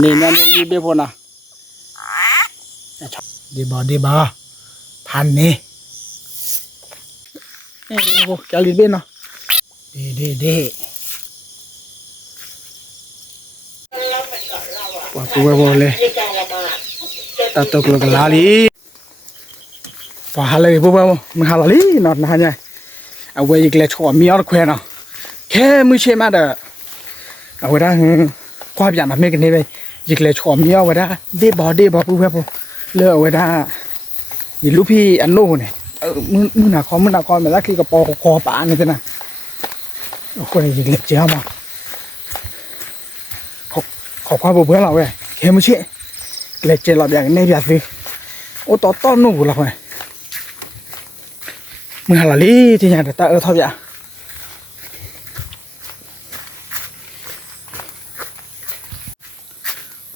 นี่นั่นนี่เบี้ยพอนะดีบ่พันนี่โอ้แกลินเบี้ยเนาะดีว่าตัวบ่เลยตาตกลงลาลีว่าหาเลยบ่มึงหาลาลีนอดนะฮะเนี่ยเอาไว้อีกแล้วชอบมีออดแควเนาะแค่มือเชมาเด้อเอาไว้ได้ความอยากมาเมกันนี่ไปอีกแล้วชอบมีเอาไว้ได้ดีบ่ผู้เพื่อนผมเลือกเอาไว้ได้อีลูกพี่อันโน่เนี่ยมือหนาคอมาแล้วคือกระปอคอป่านี่นะโอ้คนอีกแล้วเจ้ามาขอความเพื่อนเราเว้ยแค่มือเชเลยเจอเราอย่างนี้แบบสิโอ้ต้อนนู่นเราเว้ยมึงหาลาลีที่ไหนแต่เท่าอย่าง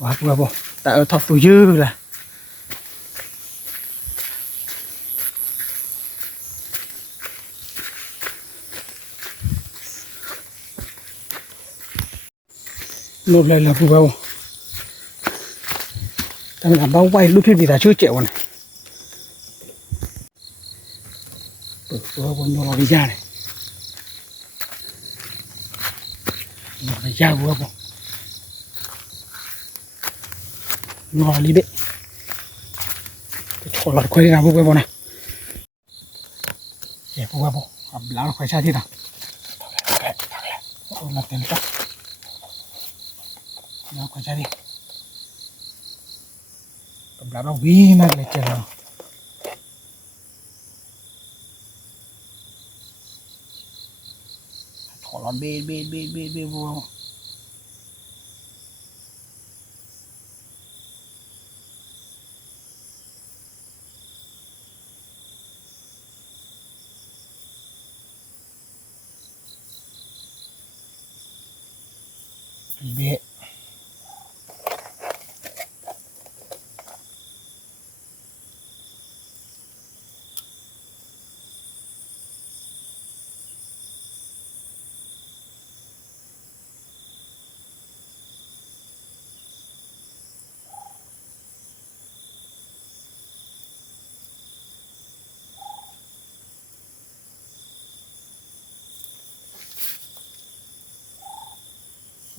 ว้าวแต่ทับตัวยืดเลยนู่นเลยละผู้เบาแต่มันทำเบาไว้ลูกพี่บีดาชื่อเจ๋วนะเปิดตัวบนนอร์วิญาเนี่ยนอร์วิญาผู้เบานอร์ลีเบะจะโฉลดคุยนะผู้เบานะเจ๋ผู้เบาอับล้างคุยชาตินะโอ้ละเต็มจ้ะล้างคุยชาติกับล้างเราวิ่งมาเลยเจ๋อโฉลดเบผู้เบาเบะ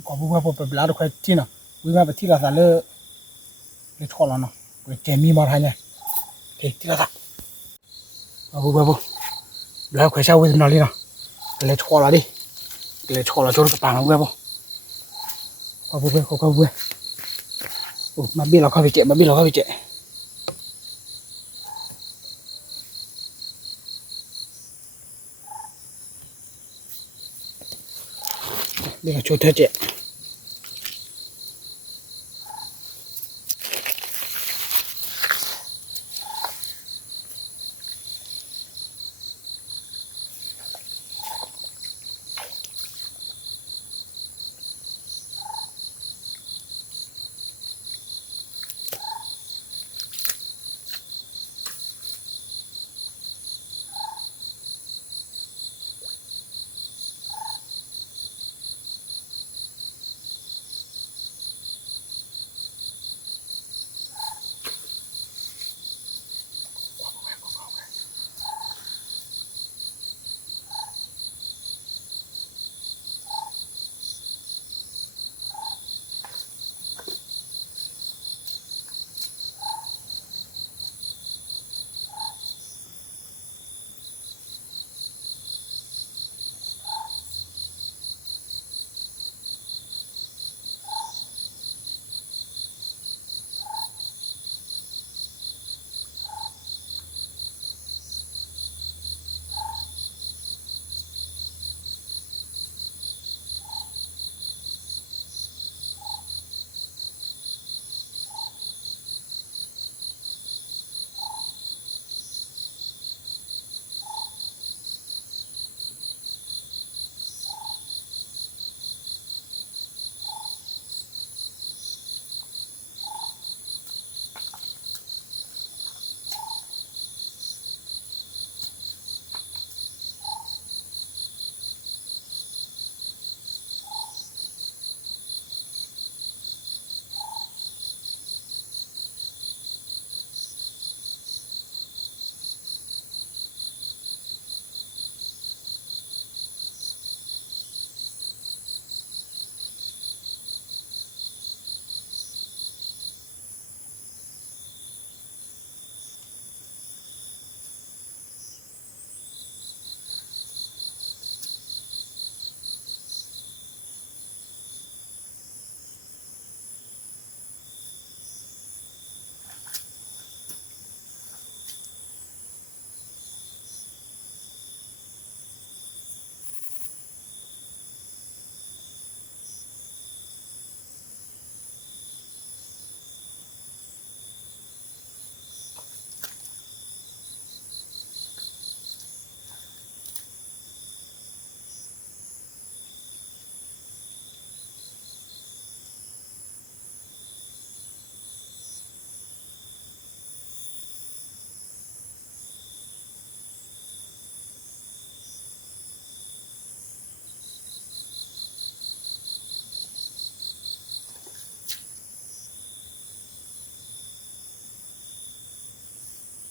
ก็ผู้เบาเป็นล้างคุยที่เนาะวิ่งมาไปที่ละสาเลยโฉลดเนาะเจมี่มาทางเนี่ยที่ละสาผู้เบาแล้วคุยชาตินอร์ลีเนาะเลยโฉลดดิเลยโฉลดจนกระปังผู้เบาขอผู้เบาโอ้มาบี้เราเข้าไปเจเดี๋ยวช่วยเธอเจ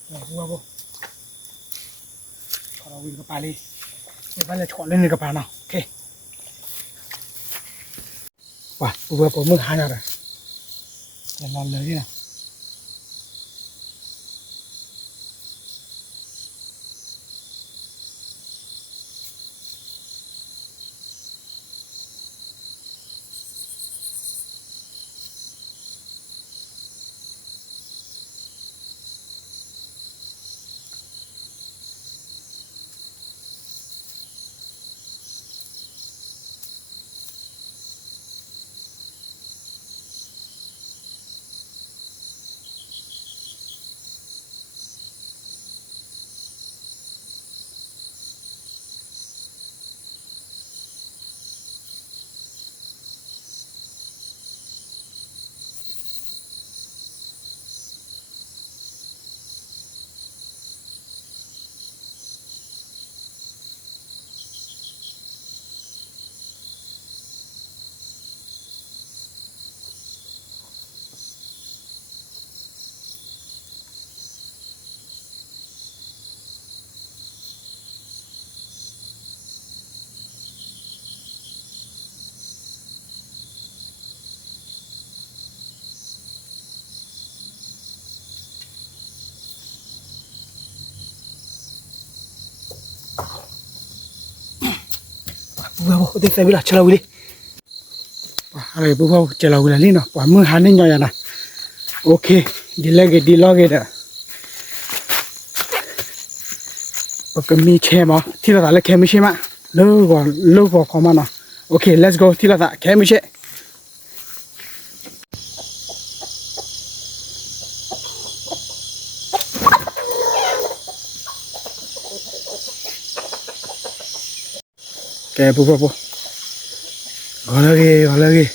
Bua bo. Kalau win kepala, ini banyak coklat ni kepala. Okay. Wah, bua bo mung hanya dah. Jalan lagi lah. Bua bo, dia saya bilang celau ni. Wah, ada bua celau ni no. Wah, mung hanya nyoya na. Okay, di lagi dah. Pakai mi kema, tidak ada kemi sih mak. Logo koma na. Okay, let's go. Tidak ada kemi sih. Okay, bua bo. Gak lagi.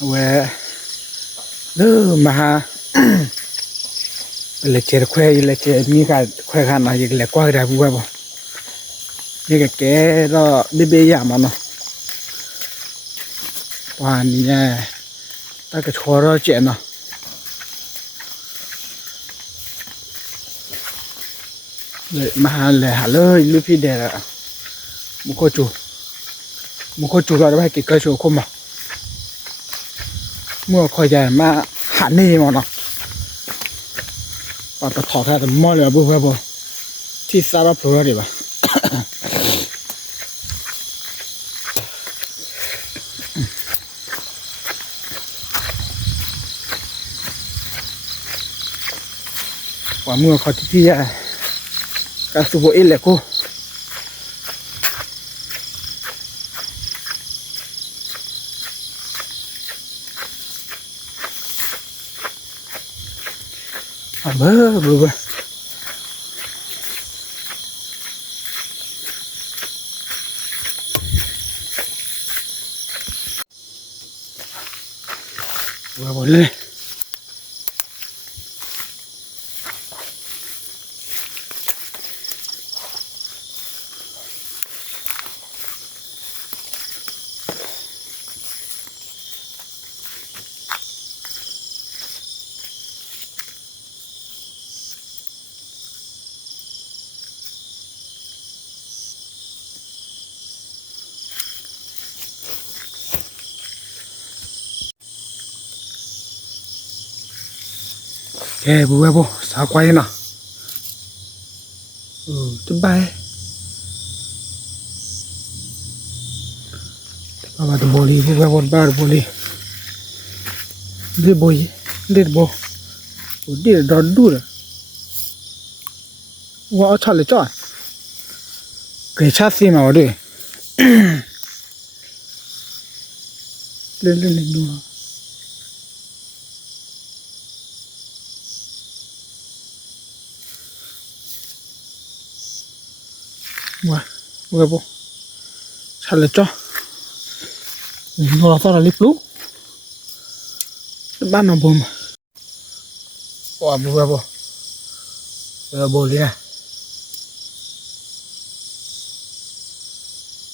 Weh, mah. Leceh mi ka kue kan aja le kuah dah bua bo. Ni ke lo bebe ya mana. Wah ni ya, tak kecora je na. Le mah le halo ilu pi dera. Muko chu lo dah kita chu koma. Mua koi jai ma han ni mana. Apa thọ ra tầm mò lửa bùa bùa thì sao đó phù đi bà quả mưa khó tí à cả số bộ ít lệ cô bơ boleh bố sao quay nào thứ ba bà tu boli bố bar boli đi bôi đi bố đi đòn đu quá chả lấy cho cái chát xí mà đi lên đua bố chả lấy cho nó là lip lú ban nào bùm bố đi nè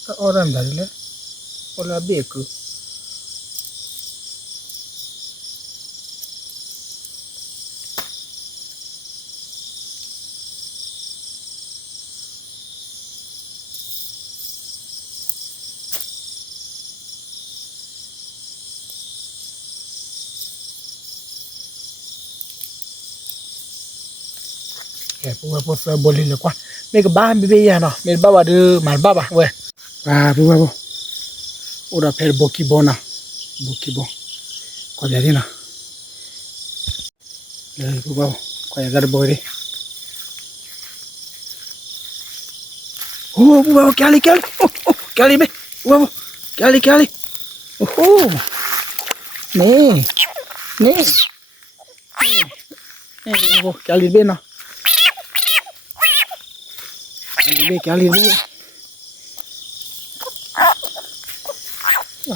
các orang dari le olah beku che pure posso bollire qua me che bambi via no me baba de mal baba we pure ora per bocchi buona bocchi buona qua vedi no pure qua è da bori pure cali cali be pure cali nè nè cali be no cali be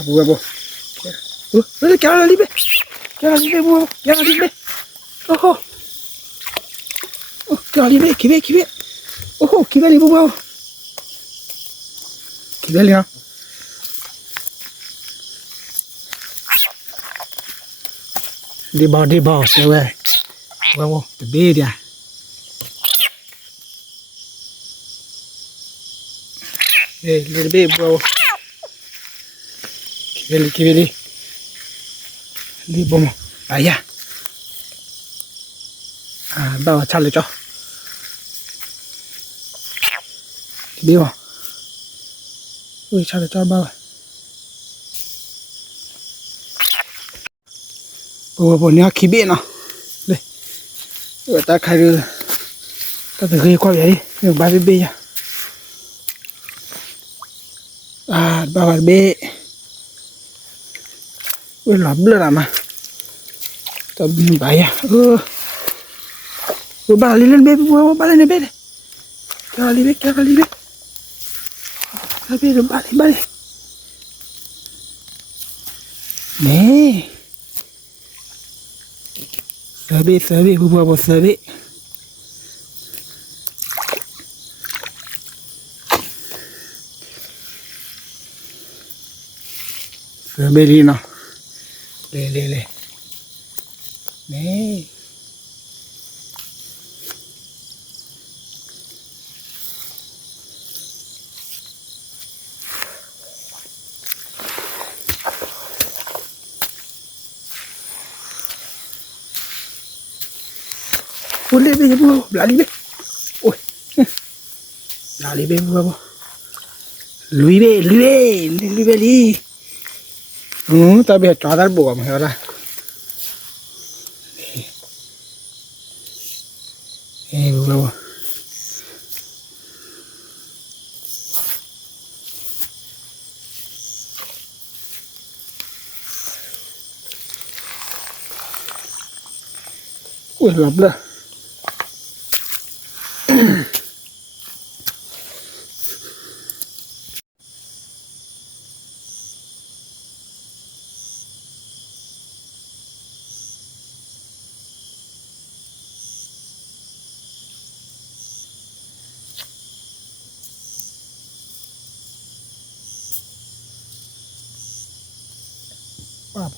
pure cali be pure cali be oh cali be chi be oh chi belli pure chi belli no đi bò xe về wow từ bê đi à đi bê wow kia đi bò à ya bao chặt lại cho đi bò ui chặt lại cho bao bò nhá khí bê nào đây ở ta khai đưa ta thử ghi qua vậy đi ba bê nha ba bê ui lắm nữa mà ta bảy à ba lên bê ba lên bê cái bê rồi ba lên nè sơ bê bùa sơ bê đi nào lê nè lên bê bùa lại đi bê ôi lại đi bê bùa lùi bê đi ta biết cho ta bùa mà ra bùa ui lắm rồi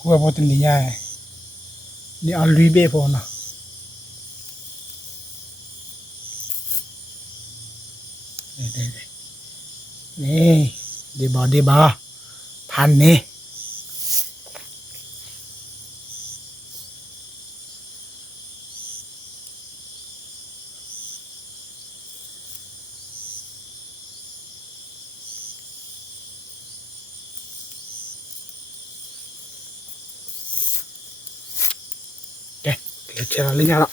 bùa bùa tình lý à đi ăn lùi bê bùa nào đây nè đi bò pan nè đây để chờ lên nhà đó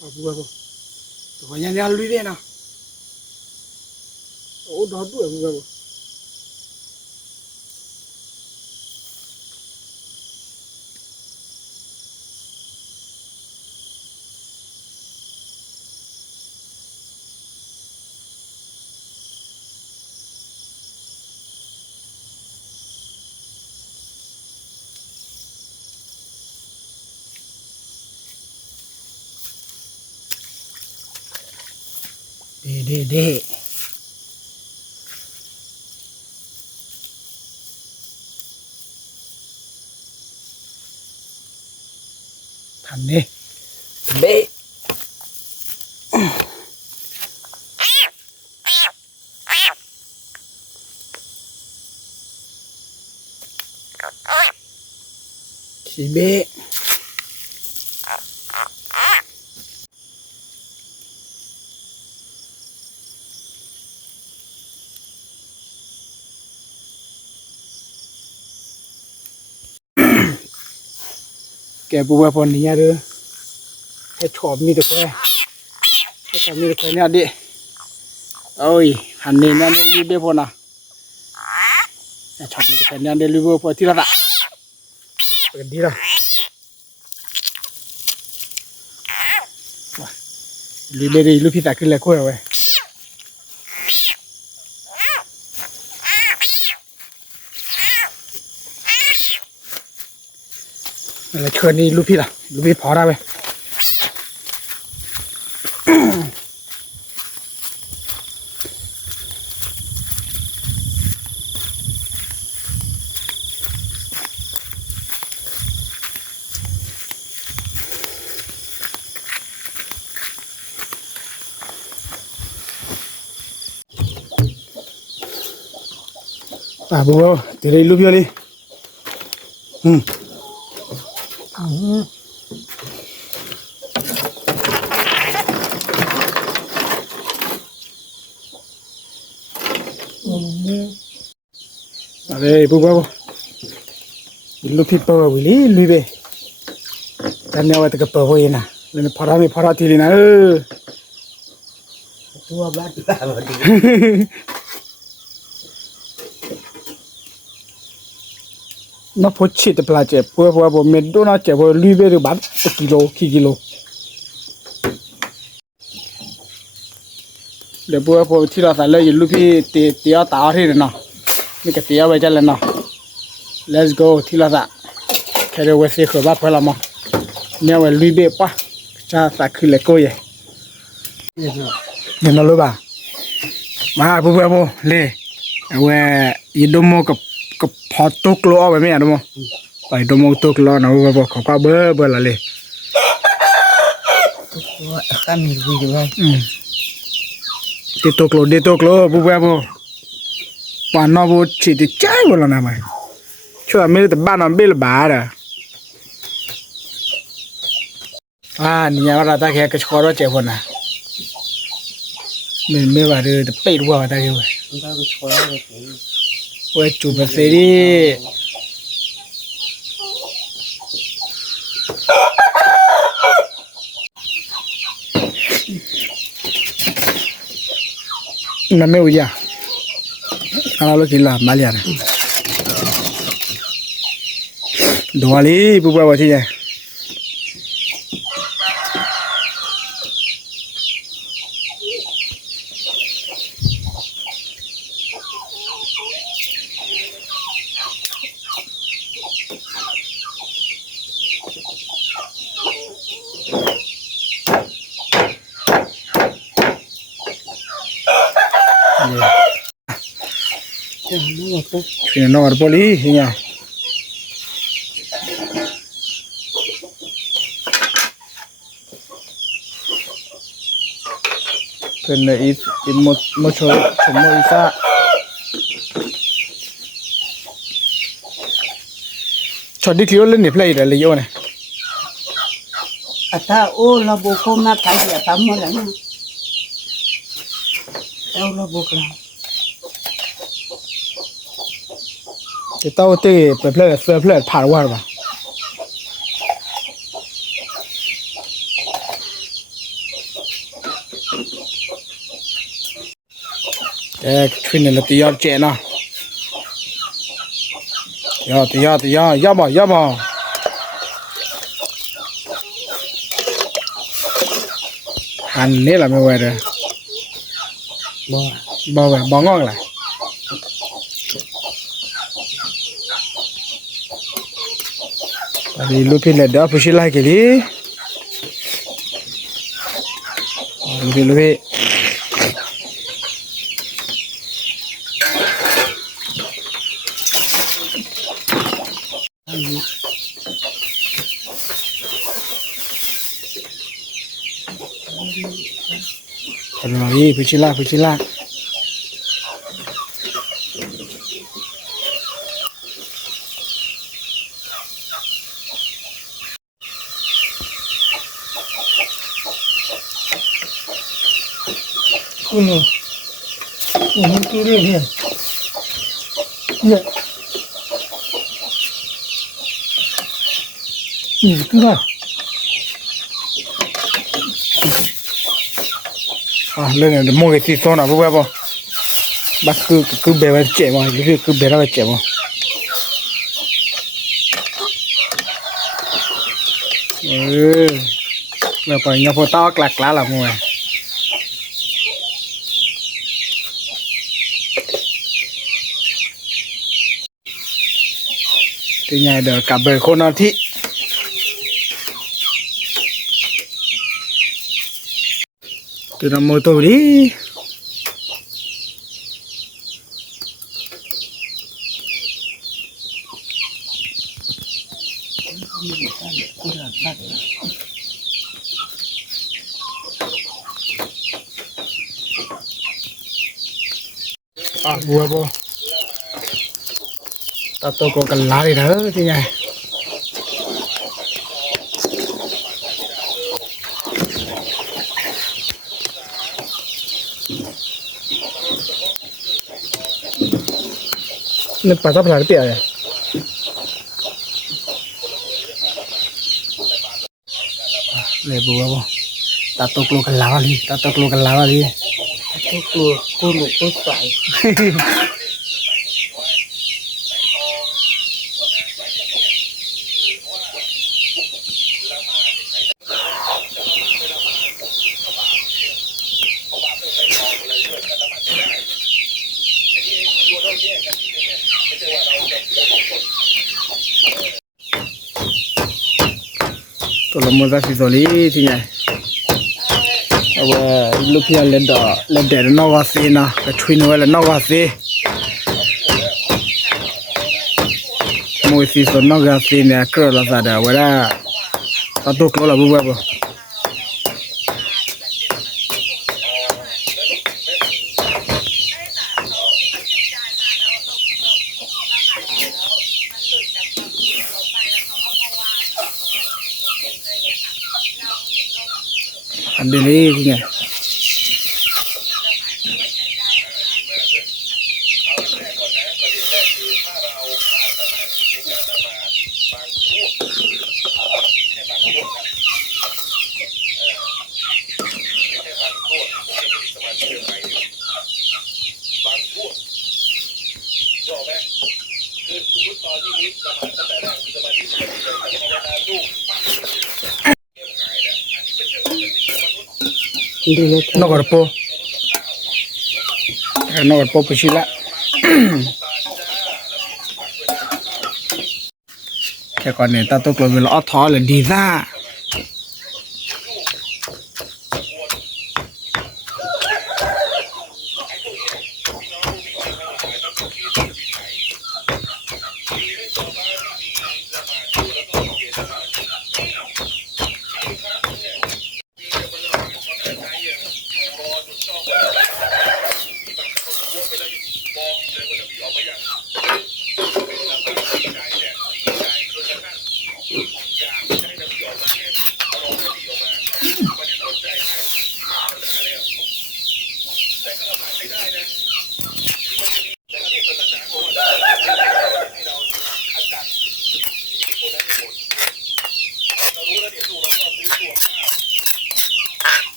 bu ba bu to nya nya lui be na o do tu bu ba bu de thành đi bê chị bê kẻ bùa bùa bọn này đưa hết chọp mi được khoe hết chọp mi được khoe nha đi ôi hẳn nên nha đi bê bọn nào hết chọp mi được khoe nha đi bùa bùa thì là gần đi rồi đi bê đi lúc khi ta cứ lại khoe rồi là chơi đi lúc khi phá ra vậy à bố từ đây lúc đi đây bố lúc khi bố đi lui về tan nhau tại cái bố vậy nè lên phá ra thì nè tua bát là mà đi nó phốt chết được là chết bố mình đâu nó chết bố lui về được bán kilo để bố thì là phải lấy lúc khi tía táo thế nào mình cái tía vậy cho lên nào let's go thì là cái đó về khởi bát phải làm mà nếu mà lui về quá cha phải cứ lấy coi vậy nên nó luôn bà mà bố lên về idomo cái phật tốt lo vậy mấy đúng không phải idomo tốt lo nào bố có qua bơ là lên kan gì vậy đi tốt lo bố bà nó bố chỉ để trái bố là nào mày cho mình tự bán nó biết là bà đó à nhà ra ta cái khó đó chạy bố nè mình mới vào được bể đua ta kêu ôi chụp một xe đi nằm mê uya kalau lo kila malia này dua li bubur apa sih ya Sini nomor polisi nya. Kena imut muncul semua isa. Chodi kio lên nếp play rồi lấy này. ta ô là bố không na cái gì ta mua lại nha đâu là bố cái cái tao tê play phá qua rồi. ช่วยเนี่ยละตียอดเจนะยอดตียอดยอดบ่อันนี้แหละไม่ไหวเลย บ่ บ่ไหวบ่งอกเลยอันนี้ลูกพี่เล็ดเดี๋ยวผู้ชิลไล่กี่ดีลูกพี่ทำอะไรผู้ชิลาคุณหนูตู้เรื่องเนี่ยคือว่าเรื่องเนี่ยมองไอ้ที่ซ้อนอ่ะพวกแบบบักคือแบบว่าเจ็บมั้งคือแบบว่าเจ็บมั้งแบบไปยังพอต้อกลักละมวยที่ไงเดี๋ยวกลับเบอร์คนนที่ตัวน้ำมือตัวดิบัวบ่ตาโตก็กันลาเลยนะที่ไงนี่ปลาทับหลายเปียเลยเลยบัวบ่ตาโตกลัวกันลาลีตาโตกลัวกันลาลี ตัวคุณหนูก็ใส่ ตัวละมือสิโซลีที่ไงเอาว่าลูกพี่เล่นเด็ดนอกวาซีนะก็ช่วยหน่อยละนอกวาซีมวยซีโซนอกวาซีเนี่ยก็ละซาดาเวลาตาตุกละบุบบ่อันเดลี่ที่ไงนอกกระโปนอกกระโปไปชิละแค่ก่อนเนี่ยตาตุกละเวลาอ้อท้อเลยดีซ่า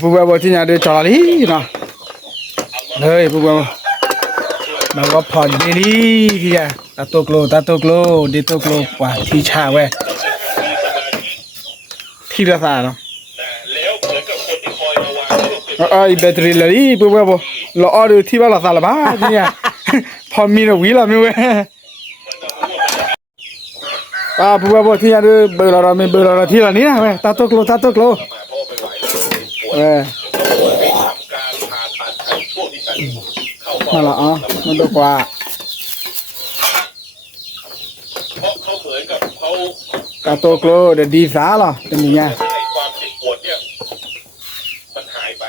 ปูเบอร์ที่เนี่ยเดี๋ยวจอดลีเนาะเฮ้ยปูเบอร์มันก็ผ่อนดีที่จะตาโตกโลดิโตกโลกว่าที่ชาเว้ยที่ละสาเนาะแบตเตอรี่เลยปูเบอร์เราออเดอร์ที่ว่าละสาละบ้าที่เนี่ยพอมีเราวิละไม่เว้ยปูเบอร์ที่เนี่ยเบอร์เราไม่เบอร์เราที่ละนี้นะเว้ยตาโตกโลมาละอ๋อมันดูกว่าเพราะเขาเหมือนกับเขา กาโตโกลเดดีซ่าเหรอเป็นยังไง ความเจ็บปวดเนี่ยมันหายไป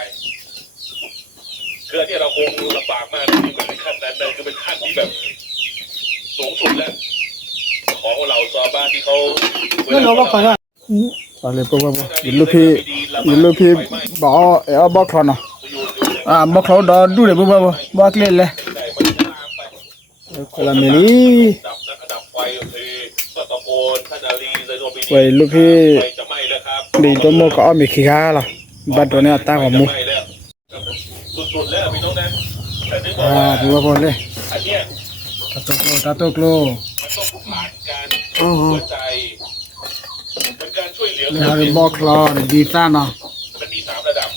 คือที่เราคงลำบากมากคือเป็นขั้นนั้นเลยคือเป็นขั้นที่แบบสูงสุดแล้วของเราซอบ้านที่เขา นั่นเราก็ไปอ่ะ อะไรพวกว่ายินลูกพี่บอกบอกคลอนเนาะบอกคลอนดอดูเลยพวกว่าบอกเล่นเลยคนละเมลี่ ดับไฟคือก็ตะโกนท่านอาลีเลยโนบิ ไว้ลูกพี่ จะไหม้แล้วครับ ดีตัวโมก็อ้อมีขี้ข้าเหรอบัดตัวนี้ตาของมู สุดๆแล้วพี่น้องนะแต่นึกบอก พวกว่าเลย อันเนี้ย ตาโตโกล มันต้องผ่านการหัวใจเป็นการช่วยเหลือ นี่ฮะบอกคลอนดีซ่าเนาะ มันมี3ระดับ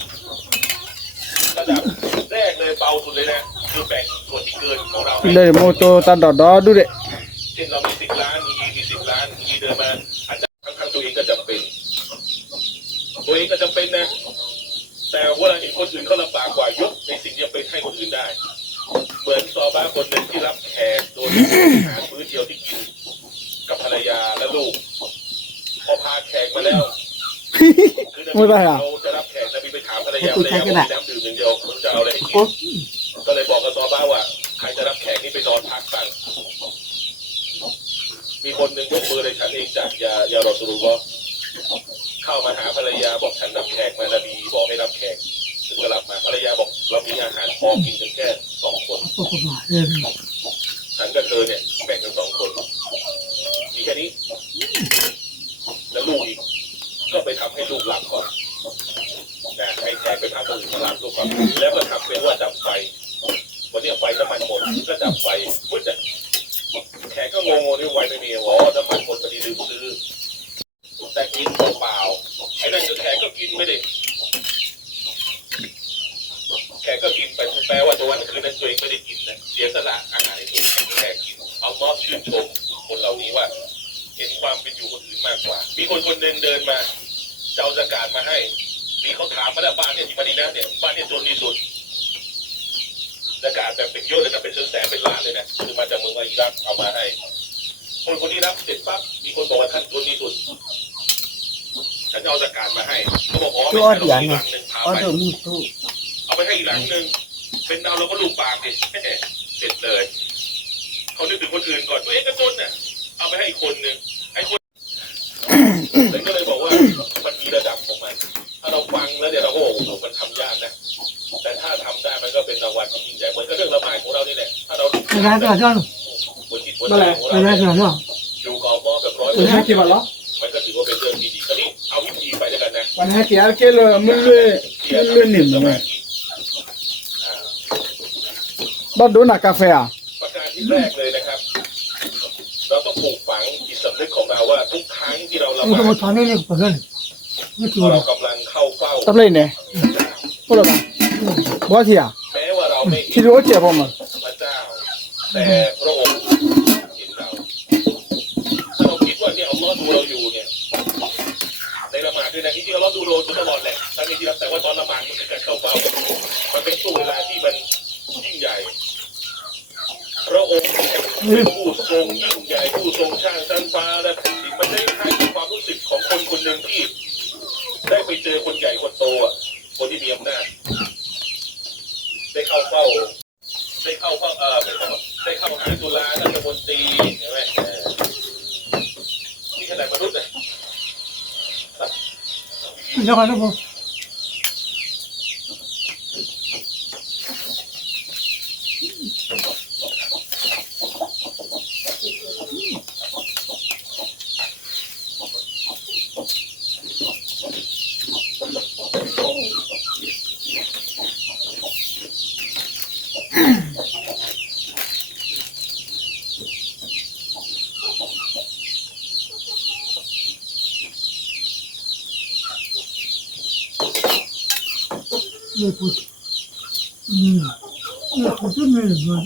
แรกเลยเบาสุดเลยนะคือแบ่งส่วนที่เกินของเราให้ เลยโมโตตาดอดูเด็ เช่นเรามี10 ล้านมี10 ล้านมีเดินมาอาจจะทั้งตัวเองก็จำเป็นตัวเองก็จำเป็นนะแต่เวลาเห็นคนอื่นเขาลำบากกว่ายกในสิ่งที่จำเป็นให้คนอื่นได้ เหมือนซอบ้าคนหนึ่งที่รับแขกโดยอาหารมื้อเดียวที่กินกับภรรยาและลูกพอพาแขกมาแล้วคือเราจะรับแขกนะมีไปถามภรรยามีน้ำดื่มอย่างเดียวมันจะเอาอะไรให้กินก็เลยบอกกับซอบ้าว่าใครจะรับแขกนี่ไปนอนพักบ้างมีคนหนึ่งยกมือเลยฉันเองจากยารอสูรุลลอฮ์เข้ามาหาภรรยาบอกฉันรับแขกมานบีบอกให้รับแขกถึงจะรับมาภรรยาบอกเรามีอาหารพอกินกันแค่2 คน ก็ประมาณเออ ฉันกับเธอเนี่ยแบ่งกัน2 คนมีแค่นี้แล้วลูกอีกก็ไปทำให้ลูกหลับก่อนนะให้แขกไปพักคนอื่นมาหลับลูกก่อนแล้วก็ทำเป็นว่าดับไฟวันนี้ไฟน้ำมันหมดก็ดับไฟมืดอ่ะแขกก็งงๆนี่ไฟไม่มีอ๋อน้ำมันหมดพอดีลืมซื้อแต่กินเปล่าไอ้นั่นก็แขกก็กินไม่ได้แขกก็กินไปแปลว่าตัววันคืนนั้นตัวเองไม่ได้กินนะเสียสละอาหารให้ตัวเองแขกกินเอามอบชื่นชมคนเหล่านี้ว่าเห็นความเป็นอยู่คนอื่นมากกว่ามีคนคนหนึ่งเดินมาจะเอาสกาดมาให้มีเขาถามมาแล้วบ้านเนี่ยที่มาดีนะเนี่ยบ้านเนี่ยจนที่สุดสกาดแบบเป็นเยอะเลยนะเป็นแสนเป็นล้านเลยนะคือมาจากเมืองอิรักเอามาให้คนคนนี้รับเสร็จปั๊บมีคนบอกว่าท่านจนที่สุดฉันเอาสกาดมาให้เขาบอกอ๋อไม่ใช่เราอีกหลังหนึ่งพา อ๋อ ไป เดี๋ยวมูทู เอาไปให้อีกหลังหนึ่งเป็นเราเราก็ลูกปากดิเสร็จเลยเขานึกถึงคนอื่นก่อนตัวเองก็จนน่ะเอาไปให้อีกคนหนึ่งไอ้คนฉันก็เลยบอกว่ามันมีระดับของมันถ้าเราฟังแล้วเดี๋ยวเราก็โอ้โหมันทำยากนะแต่ถ้าทำได้มันก็เป็นรางวัลที่ยิ่งใหญ่เหมือนกับเรื่องละหมาดของเรานี่แหละถ้าเรา ไม่ได้ก็ช่าง หัวจิตหัวใจของ ไม่ เรา ได้ก็ช่าง อยู่กับพ่อแบบ100%มันก็ถือว่าเป็นเรื่องที่ดีตอนนี้เอาวิธีไปแล้วกันนะ วันนี้เกี่ยวกับมึงเลยหนิมเลยบ้านโดนกาแฟอ่ะ ประการที่แรกเลยนะครับ เราต้องปลูกฝังจิตสำนึกของเราว่าทุกครั้งที่เราละห มัน มา ก็ ด มาทอนนี่เลยเพื่อนไม่ถูก เรากำลังเข้าเฝ้า ตับเลยเนี่ยพูดอะไรบ้าที่อ่ะ แม้ว่าเราไม่ ที่รู้เจ็บผมอ่ะ พระเจ้า แต่พระองค์เห็นเราถ้าเราคิดว่าเนี่ยอัลลอฮ์ดูเราอยู่เนี่ยในละหมาดด้วยนะที่อัลลอฮ์ดูเราตลอดแหละแต่ไม่ที่รับแต่ว่าตอนละหมาดมันคือการเข้าเฝ้ามันเป็นช่วงเวลาที่มันยิ่งใหญ่พระองค์เป็นผู้ทรงยิ่งใหญ่ผู้ทรงช่างชั้นฟ้าและแผ่นดินมันได้ให้ความรู้สึกของคนคนหนึ่งที่ได้ไปเจอคนใหญ่คนโตอ่ะคนที่มีอำนาจได้เข้าเฝ้าได้เข้าหาตุลารัฐมนตรีใช่ไหมที่ขนาดมนุษย์นะ เดี๋ยวก่อนนะผม也不，也不是没人说。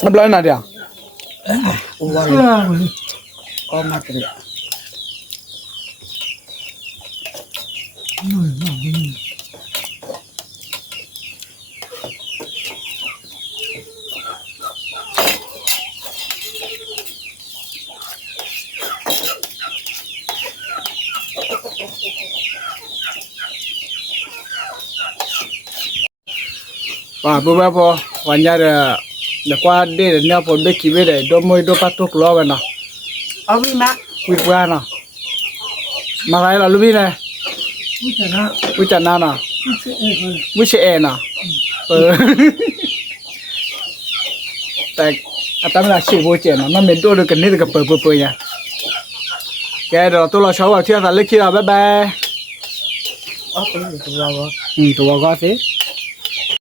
那不来哪点？是啊，có mặt rồi那 và bữa bữa bữaวันนี้เดี๋ยวกว่าเดี๋ยวเนี่ยผมได้กี่เวลาโดนมวยโดนปัดตุกล้อกันเนาะ ở vì mà วิกว่าเนาะมาไรล่ะลูกพี่เนี่ย 不简单， วิจารณ์นาเนาะ 不吃爱喝的。 วิเชเอเนาะแต่อาตมาละชีพโบเจเนาะมันเป็นตัวเดียวกันนี่กับเปิดเนี่ยแกเดี๋ยวตัวเราชอบเอาเที่ยวสันเล็กขี้เราบ๊ายบาย ở cái gì tụiเรา ตัวก็สิ